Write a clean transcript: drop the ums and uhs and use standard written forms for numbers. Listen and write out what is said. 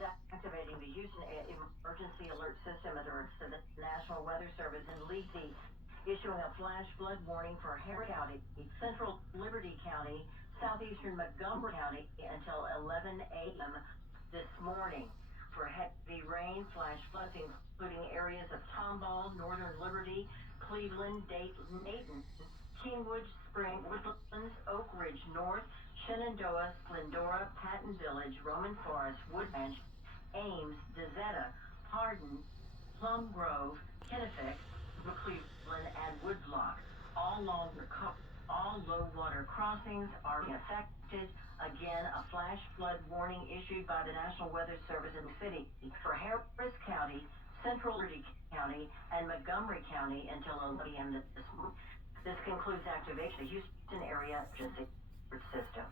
is activating the Houston Emergency Alert System at the request of the National Weather Service and LEC, issuing a flash flood warning for Harris County, Central Liberty County, southeastern Montgomery County until 11 a.m. this morning for heavy rain, flash floods, including areas of Tomball, Northern Liberty, Cleveland, Dayton, Kingwood, Spring, Woodlands, Oak Ridge North, Shenandoah, Splendora, Patton Village, Roman Forest, Wood Ranch, Ames, Dezetta, Hardin, Plum Grove, Kennebec, Cleveland, and Woodblock. All low water crossings are affected. Again, a flash flood warning issued by the National Weather Service in the city for Harris County, Central Liberty County, and Montgomery County until 11 p.m. this morning. This concludes activation of the Houston area system.